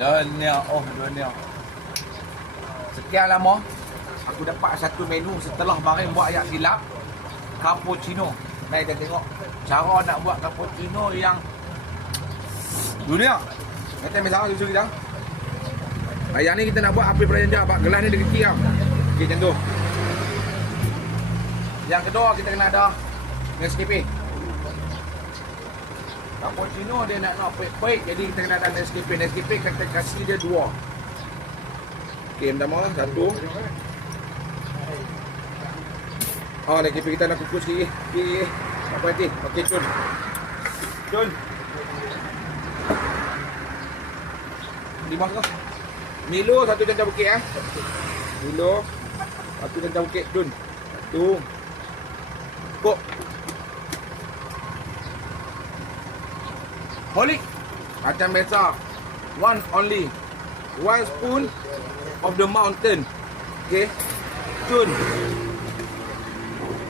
Dunia, oh dunia. Sekian lama aku dapat satu menu setelah Marin buat ayat silap cappuccino. Mari kita tengok cara nak buat cappuccino yang dunia. Kita sama susu kita. Yang ni kita nak buat api perayaan dia. Gelas ni dia kecil tau. Okey macam tu. Yang kedua kita kena ada Nescafe. Cappuccino dia nak nak baik-baik jadi kita kena ada Nescafe. Nescafe kita kasih dia dua. Okey, pertama satu. Oh, Nescafe kita nak kukus sikit. Okey. Apa nanti? Okey, cun. Cun. Lima kau. Milo satu cangkang bukit eh. Milo satu cangkang bukit cun. Tu. Kok. Macam biasa. One only. One spoon of the mountain. Okay. Cun.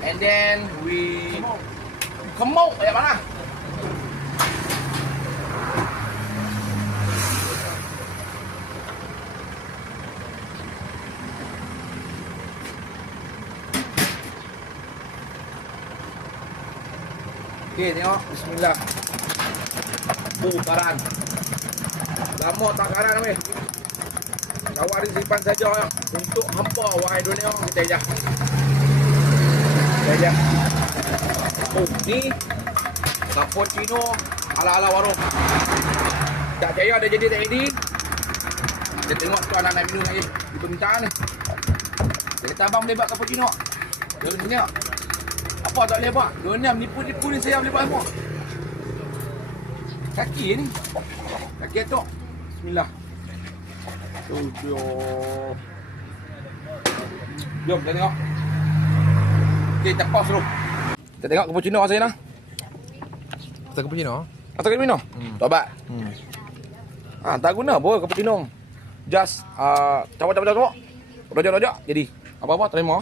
And then we kemau yang mana? Okey, tengok. Bismillah. Bu karan. Lama tak karan weh. Awak ada simpan saja ya. Untuk hampa wahai dunia kita aja. Kita aja. Oh, ni cappuccino ala-ala warung. Tak percaya ada jadi tak jadi. Kita tengok tu anak nak minum lagi. Itu minta ni. Dia kata abang boleh buat cappuccino. Dia dunia. Apa tak boleh buat? Dunia menipu-nipu ni saya boleh buat semua. Kaki ni. Kaki atuk. Bismillah. Tujuh. Jom kita tengok. Okey, kita pause dulu. Kita tengok cappuccino rasanya nah. Kita cappuccino. Atau cappuccino? Hmm. Tobat. Hmm. Ah, tak guna pun cappuccino. Just uh, cawa-cawa-cawa. Rojak-rojak jadi. Apa-apa terima.